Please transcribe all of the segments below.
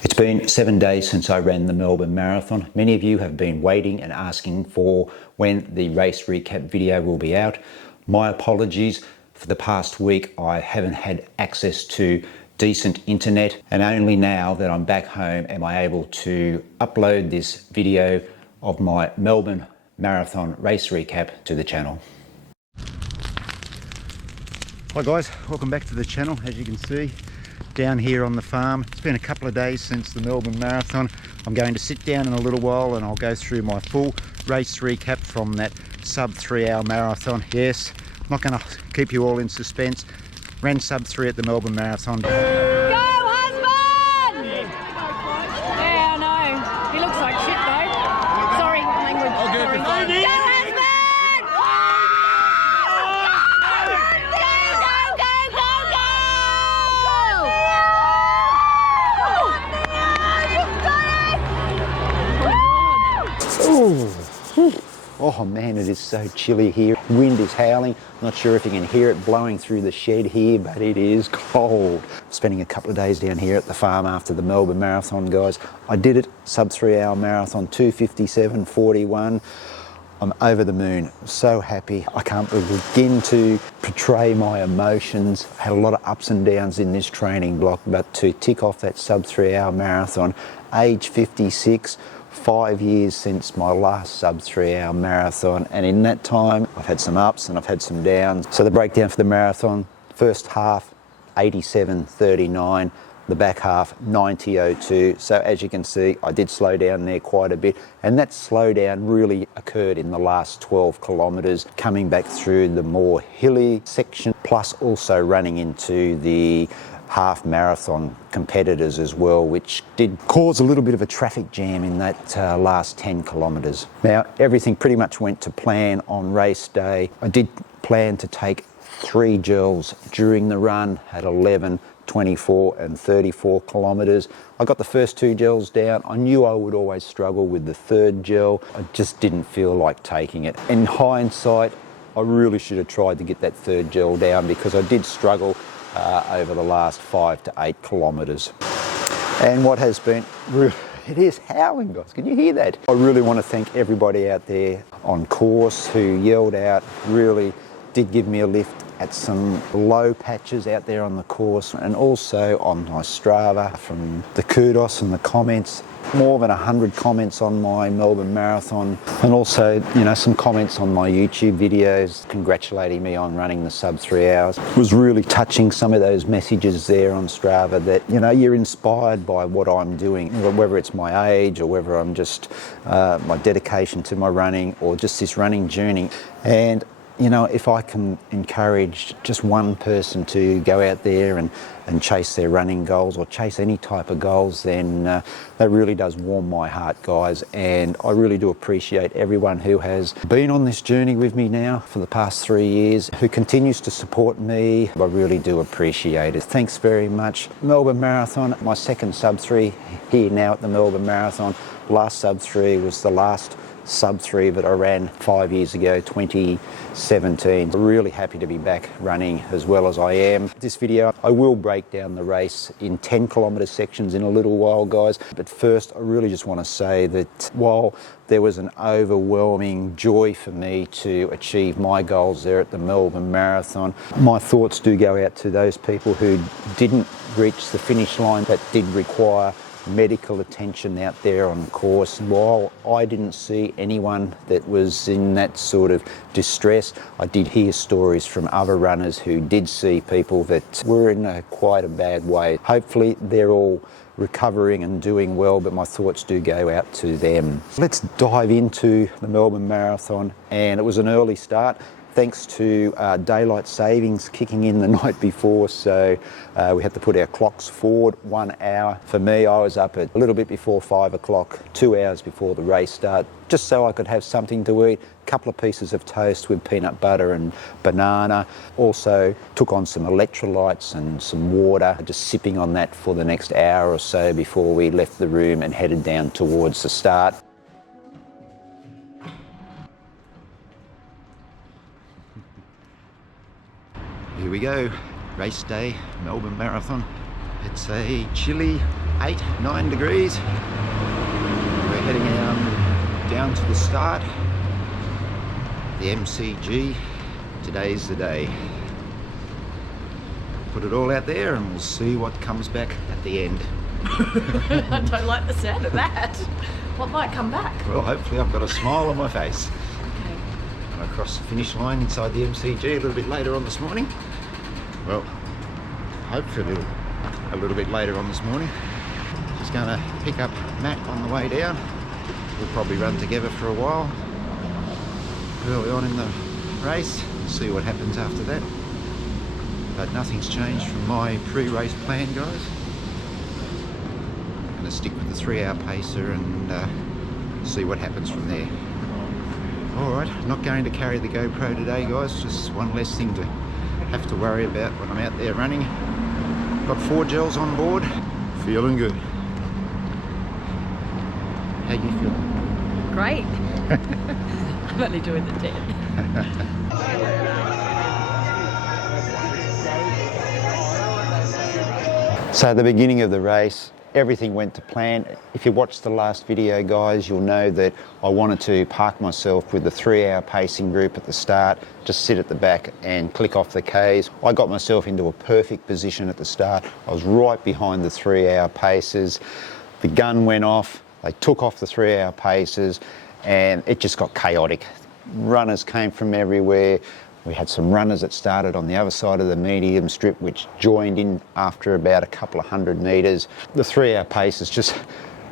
It's been 7 days since I ran the Melbourne Marathon. Many of you have been waiting and asking for when the race recap video will be out. My apologies. For the past week, I haven't had access to decent internet, and only now that I'm back home am I able to upload this video of my Melbourne Marathon race recap to the channel. Hi guys, welcome back to the channel. As you can see, down here on the farm. It's been a couple of days since the Melbourne Marathon. I'm going to sit down in a little while and I'll go through my full race recap from that sub-3 hour marathon. Yes, I'm not going to keep you all in suspense. Ran sub-3 at the Melbourne Marathon. Go, husband! Yeah, I know. He looks like shit though. Sorry, language. I'll go for fun. Go, husband! Oh man, it is so chilly here. Wind is howling. Not sure if you can hear it blowing through the shed here, but it is cold. Spending a couple of days down here at the farm after the Melbourne Marathon, guys. I did it, sub-3 hour marathon, 2:57.41. I'm over the moon, so happy. I can't begin to portray my emotions. I had a lot of ups and downs in this training block, but to tick off that sub-3 hour marathon, age 56, 5 years since my last sub-3 hour marathon, and in that time I've had some ups and I've had some downs. So the breakdown for the marathon, first half 87.39, the back half 90.02. So as you can see, I did slow down there quite a bit, and that slowdown really occurred in the last 12 kilometres, coming back through the more hilly section, plus also running into the half marathon competitors as well, which did cause a little bit of a traffic jam in that last 10 kilometres. Now, everything pretty much went to plan on race day. I did plan to take 3 gels during the run at 11, 24 and 34 kilometres. I got the first 2 gels down. I knew I would always struggle with the third gel. I just didn't feel like taking it. In hindsight, I really should have tried to get that third gel down, because I did struggle over the last 5 to 8 kilometres. And what has been, it is howling, guys, can you hear that? I really want to thank everybody out there on course who yelled out, really did give me a lift at some low patches out there on the course, and also on my Strava, from the kudos and the comments. More than 100 comments on my Melbourne Marathon, and also, you know, some comments on my YouTube videos congratulating me on running the sub-3 hours. It was really touching, some of those messages there on Strava, that, you know, you're inspired by what I'm doing, whether it's my age or whether I'm just my dedication to my running, or just this running journey. And you know, if I can encourage just one person to go out there and chase their running goals, or chase any type of goals, then that really does warm my heart, guys. And I really do appreciate everyone who has been on this journey with me now for the past 3 years, who continues to support me. I really do appreciate it. Thanks very much. Melbourne Marathon, my second sub-3 here now at the Melbourne Marathon. Last sub-3 was the last sub-3 that I ran 5 years ago, 2017. I'm really happy to be back running as well as I am. This video, I will break down the race in 10 kilometre sections in a little while, guys. But first, I really just want to say that while there was an overwhelming joy for me to achieve my goals there at the Melbourne Marathon, my thoughts do go out to those people who didn't reach the finish line, that did require medical attention out there on course. While I didn't see anyone that was in that sort of distress, I did hear stories from other runners who did see people that were in quite a bad way. Hopefully they're all recovering and doing well, but my thoughts do go out to them. Let's dive into the Melbourne Marathon, and it was an early start, thanks to daylight savings kicking in the night before, so we had to put our clocks forward 1 hour. For me, I was up at a little bit before 5 o'clock, 2 hours before the race start, just so I could have something to eat. A couple of pieces of toast with peanut butter and banana. Also took on some electrolytes and some water, just sipping on that for the next hour or so before we left the room and headed down towards the start. Here we go, race day, Melbourne Marathon. It's a chilly 8, 9 degrees. We're heading down to the start, the MCG. Today's the day. Put it all out there and we'll see what comes back at the end. I don't like the sound of that. What might come back? Well, hopefully I've got a smile on my face. Okay. And I crossed the finish line inside the MCG a little bit later on this morning. Well, hopefully a little bit later on this morning. Just going to pick up Matt on the way down. We'll probably run together for a while early on in the race, see what happens after that. But nothing's changed from my pre-race plan, guys. I'm going to stick with the 3-hour pacer and see what happens from there. Alright, not going to carry the GoPro today, guys, just one less thing to have to worry about when I'm out there running. Got 4 gels on board, feeling good. How you feeling? Great. I'm only doing the 10. So at the beginning of the race, everything went to plan. If you watched the last video, guys, you'll know that I wanted to park myself with the 3-hour pacing group at the start, just sit at the back and click off the Ks. I got myself into a perfect position at the start. I was right behind the 3-hour pacers. The gun went off, they took off the 3-hour pacers, and it just got chaotic. Runners came from everywhere. We had some runners that started on the other side of the medium strip, which joined in after about a couple of 100 metres. The 3-hour pacers just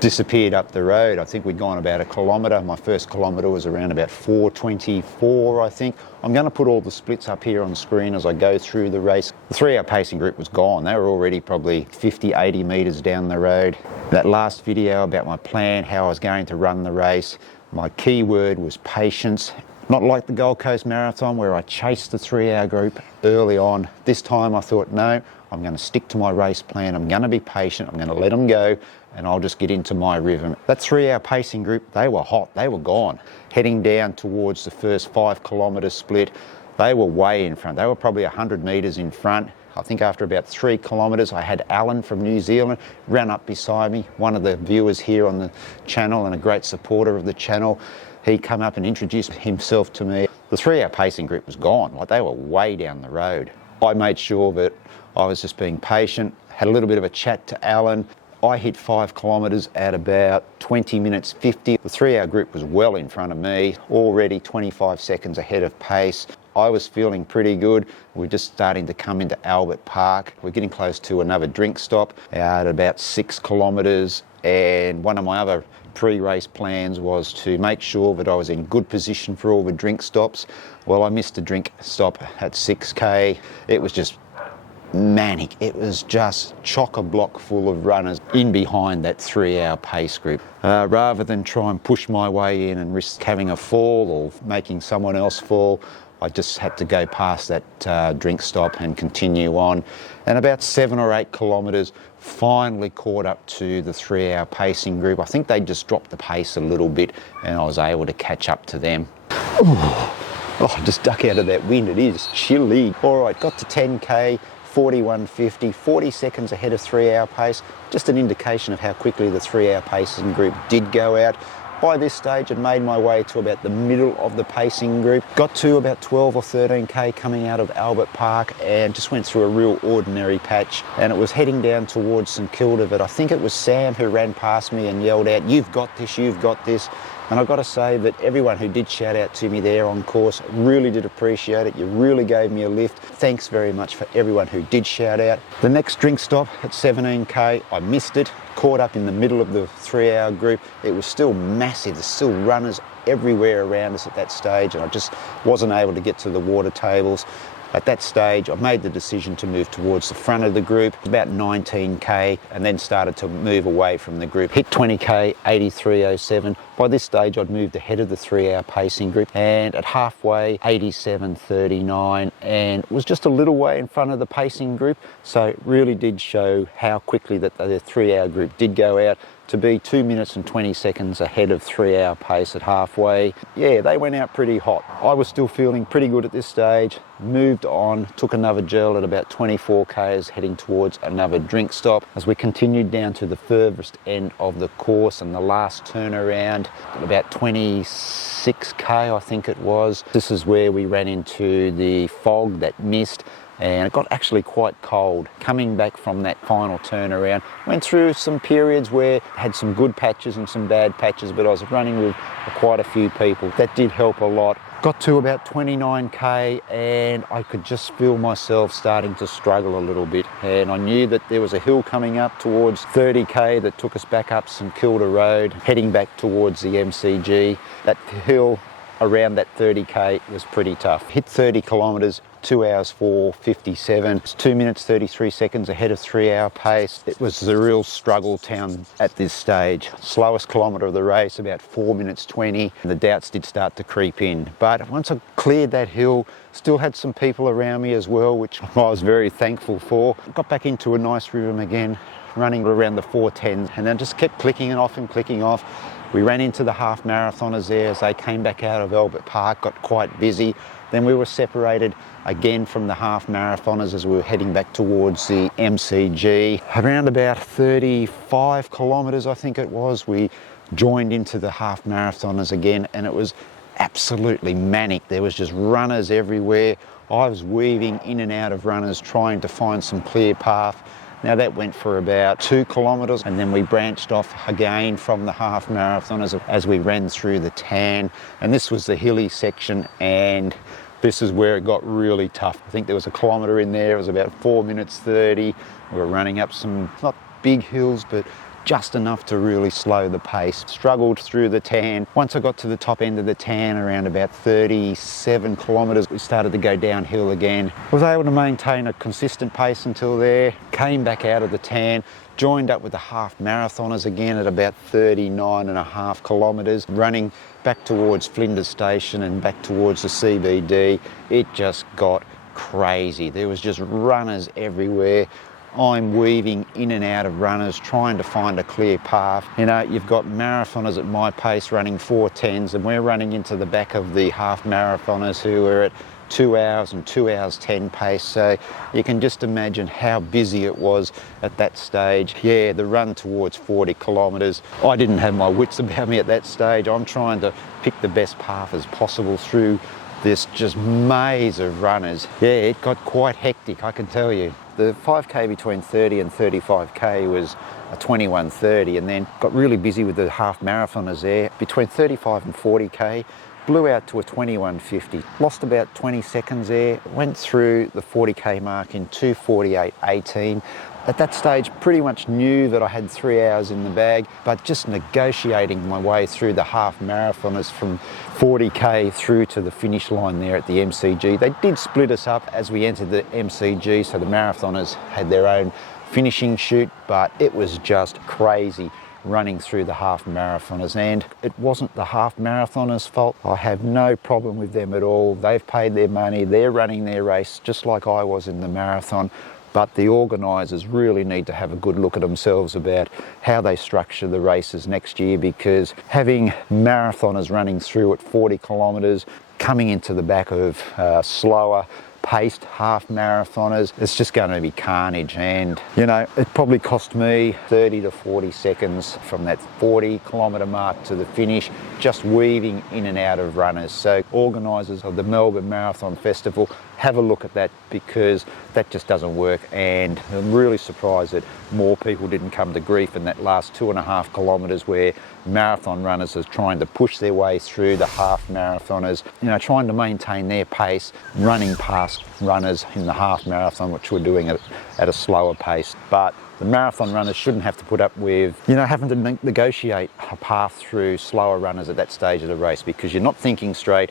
disappeared up the road. I think we'd gone about a kilometre. My first kilometre was around about 4:24, I think. I'm going to put all the splits up here on the screen as I go through the race. The 3-hour pacing group was gone. They were already probably 50, 80 metres down the road. That last video about my plan, how I was going to run the race, my key word was patience. Not like the Gold Coast Marathon where I chased the 3-hour group early on. This time I thought, no, I'm going to stick to my race plan. I'm going to be patient. I'm going to let them go and I'll just get into my rhythm. That 3-hour pacing group, they were hot. They were gone. Heading down towards the first 5 kilometre split, they were way in front. They were probably 100 metres in front. I think after about 3 kilometres, I had Alan from New Zealand ran up beside me, one of the viewers here on the channel and a great supporter of the channel. He came up and introduced himself to me. The 3-hour pacing group was gone, like they were way down the road. I made sure that I was just being patient, had a little bit of a chat to Alan. I hit 5 kilometres at about 20 minutes 50. The 3-hour group was well in front of me, already 25 seconds ahead of pace. I was feeling pretty good. We're just starting to come into Albert Park. We're getting close to another drink stop at about 6 kilometres, and one of my other pre-race plans was to make sure that I was in good position for all the drink stops. Well, I missed a drink stop at 6K. It was just manic. It was just chock-a-block full of runners in behind that 3-hour pace group. Rather than try and push my way in and risk having a fall or making someone else fall, I just had to go past that drink stop and continue on. And about 7 or 8 kilometres, finally caught up to the 3-hour pacing group. I think they just dropped the pace a little bit and I was able to catch up to them. Oh, just duck out of that wind, it is chilly. All right, got to 10K, 41.50, 40 seconds ahead of 3-hour pace. Just an indication of how quickly the 3-hour pacing group did go out. By this stage, I'd made my way to about the middle of the pacing group. Got to about 12 or 13K coming out of Albert Park and just went through a real ordinary patch. And it was heading down towards St Kilda, but I think it was Sam who ran past me and yelled out, "You've got this, you've got this." And I've got to say that everyone who did shout out to me there on course, really did appreciate it. You really gave me a lift. Thanks very much for everyone who did shout out. The next drink stop at 17K, I missed it. Caught up in the middle of the 3-hour group. It was still massive. There's still runners everywhere around us at that stage, and I just wasn't able to get to the water tables. At that stage, I made the decision to move towards the front of the group, about 19K, and then started to move away from the group. Hit 20K, 83.07. By this stage, I'd moved ahead of the 3-hour pacing group, and at halfway, 87.39, and was just a little way in front of the pacing group. So it really did show how quickly that the 3-hour group did go out. to be 2 minutes and 20 seconds ahead of 3-hour pace at halfway. Yeah, they went out pretty hot. I was still feeling pretty good at this stage. Moved on, took another gel at about 24 k's, heading towards another drink stop as we continued down to the furthest end of the course and the last turnaround at about 26k, I think it was. This is where we ran into the fog, that mist, and it got actually quite cold. Coming back from that final turnaround, went through some periods where I had some good patches and some bad patches, but I was running with quite a few people. That did help a lot. Got to about 29k and I could just feel myself starting to struggle a little bit, and I knew that there was a hill coming up towards 30k that took us back up St Kilda Road, heading back towards the MCG. That hill around that 30k was pretty tough. Hit 30 kilometres, 2 hours 4:57. It's 2 minutes 33 seconds ahead of 3-hour pace. It was the real struggle town at this stage. Slowest kilometre of the race, about 4 minutes 20. The doubts did start to creep in. But once I cleared that hill, still had some people around me as well, which I was very thankful for. Got back into a nice rhythm again, running around the 4:10, and then just kept clicking off and clicking off. We ran into the half marathoners there as they came back out of Albert Park, got quite busy. Then we were separated again from the half marathoners as we were heading back towards the MCG. Around about 35 kilometres, I think it was, we joined into the half marathoners again, and it was absolutely manic. There was just runners everywhere. I was weaving in and out of runners trying to find some clear path. Now that went for about 2 kilometres, and then we branched off again from the half marathon as we ran through the tan, and this was the hilly section, and this is where it got really tough. I think there was a kilometre in there. It was about 4 minutes 30. We were running up some not big hills, but just enough to really slow the pace. Struggled through the tan. Once I got to the top end of the tan, around about 37 kilometres, we started to go downhill again. Was able to maintain a consistent pace until there. Came back out of the tan, joined up with the half marathoners again at about 39.5 kilometres, running back towards Flinders Station and back towards the CBD. It just got crazy. There was just runners everywhere. I'm weaving in and out of runners, trying to find a clear path. You know, you've got marathoners at my pace running 4:10s, and we're running into the back of the half marathoners who are at 2 hours and 2 hours 10 pace. So you can just imagine how busy it was at that stage. Yeah, the run towards 40 kilometres. I didn't have my wits about me at that stage. I'm trying to pick the best path as possible through this just maze of runners. Yeah, it got quite hectic, I can tell you. The 5k between 30 and 35k was a 21:30, and then got really busy with the half marathoners there. Between 35 and 40k, blew out to a 21:50. Lost about 20 seconds there, went through the 40k mark in 2:48.18. At that stage, pretty much knew that I had 3 hours in the bag, but just negotiating my way through the half marathoners from 40k through to the finish line there at the MCG. They did split us up as we entered the MCG, so the marathoners had their own finishing chute, but it was just crazy running through the half marathoners, and it wasn't the half marathoners' fault. I have no problem with them at all. They've paid their money, they're running their race just like I was in the marathon. But the organisers really need to have a good look at themselves about how they structure the races next year, because having marathoners running through at 40 kilometres, coming into the back of slower paced half marathoners, it's just going to be carnage. And you know, it probably cost me 30 to 40 seconds from that 40 kilometre mark to the finish, just weaving in and out of runners. So organisers of the Melbourne Marathon Festival, have a look at that, because that just doesn't work, and I'm really surprised that more people didn't come to grief in that last 2.5 kilometres where marathon runners are trying to push their way through the half marathoners, you know, trying to maintain their pace, running past runners in the half marathon, which we're doing at a slower pace. But the marathon runners shouldn't have to put up with, you know, having to negotiate a path through slower runners at that stage of the race, because you're not thinking straight.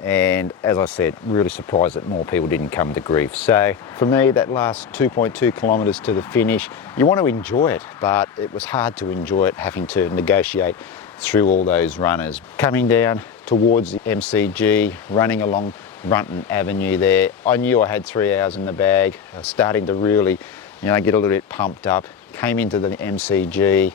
And as I said, really surprised that more people didn't come to grief. So for me, that last 2.2 kilometres to the finish, you want to enjoy it, but it was hard to enjoy it having to negotiate through all those runners. Coming down towards the MCG, running along Runton Avenue there, I knew I had 3 hours in the bag. I was starting to really, you know, get a little bit pumped up. Came into the MCG,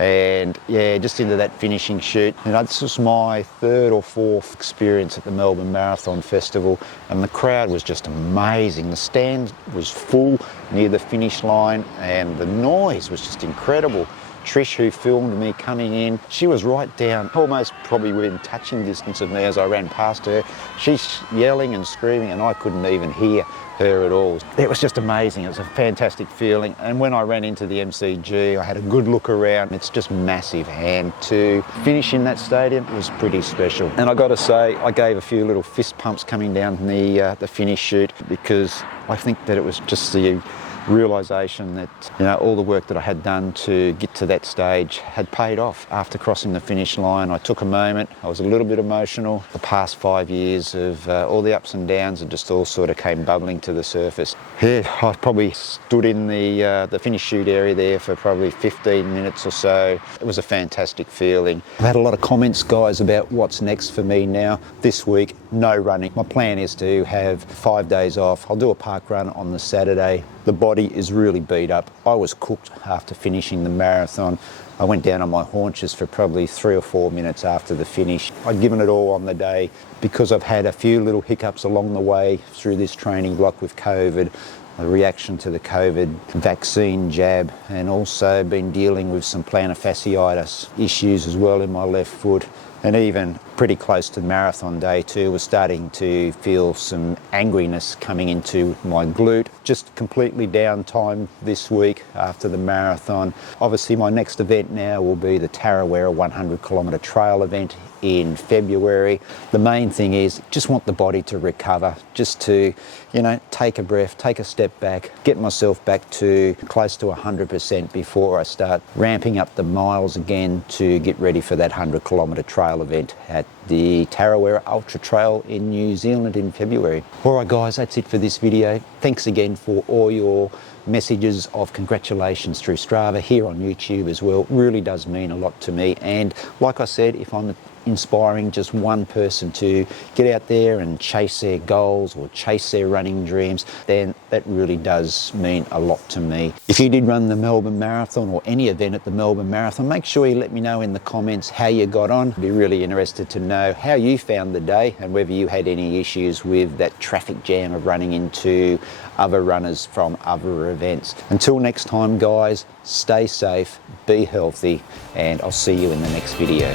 and yeah, just into that finishing chute. And this was my third or fourth experience at the Melbourne Marathon Festival, and the crowd was just amazing. The stand was full near the finish line, and the noise was just incredible. Trish, who filmed me coming in, she was right down, almost probably within touching distance of me as I ran past her. She's yelling and screaming, and I couldn't even hear her at all. It was just amazing. It was a fantastic feeling. And when I ran into the MCG, I had a good look around. It's just massive, and to finish in that stadium was pretty special. And I got to say, I gave a few little fist pumps coming down the finish chute, because I think that it was just the realisation that, you know, all the work that I had done to get to that stage had paid off. After crossing the finish line, I took a moment. I was a little bit emotional. The past 5 years of all the ups and downs, it just all sort of came bubbling to the surface. Yeah, I probably stood in the finish chute area there for probably 15 minutes or so. It was a fantastic feeling. I've had a lot of comments, guys, about what's next for me now. This week, no running. My plan is to have 5 days off. I'll do a park run on the Saturday. The body is really beat up. I was cooked after finishing the marathon. I went down on my haunches for probably 3 or 4 minutes after the finish. I'd given it all on the day because I've had a few little hiccups along the way through this training block with COVID, a reaction to the COVID vaccine jab, and also been dealing with some plantar fasciitis issues as well in my left foot. And even pretty close to marathon day too, was starting to feel some angriness coming into my glute. Just completely downtime this week after the marathon. Obviously my next event now will be the Tarawera 100 kilometre trail event in February. The main thing is just want the body to recover, just to, you know, take a breath, take a step back, get myself back to close to 100% before I start ramping up the miles again to get ready for that 100 kilometre trail event at the Tarawera Ultra Trail in New Zealand in February. Alright guys, that's it for this video. Thanks again for all your messages of congratulations through Strava, here on YouTube as well. Really does mean a lot to me, and like I said, if I'm inspiring just one person to get out there and chase their goals or chase their running dreams, then that really does mean a lot to me. If you did run the Melbourne Marathon or any event at the Melbourne Marathon, make sure you let me know in the comments how you got on. I'd be really interested to know how you found the day and whether you had any issues with that traffic jam of running into other runners from other events. Until next time guys, stay safe, be healthy, and I'll see you in the next video.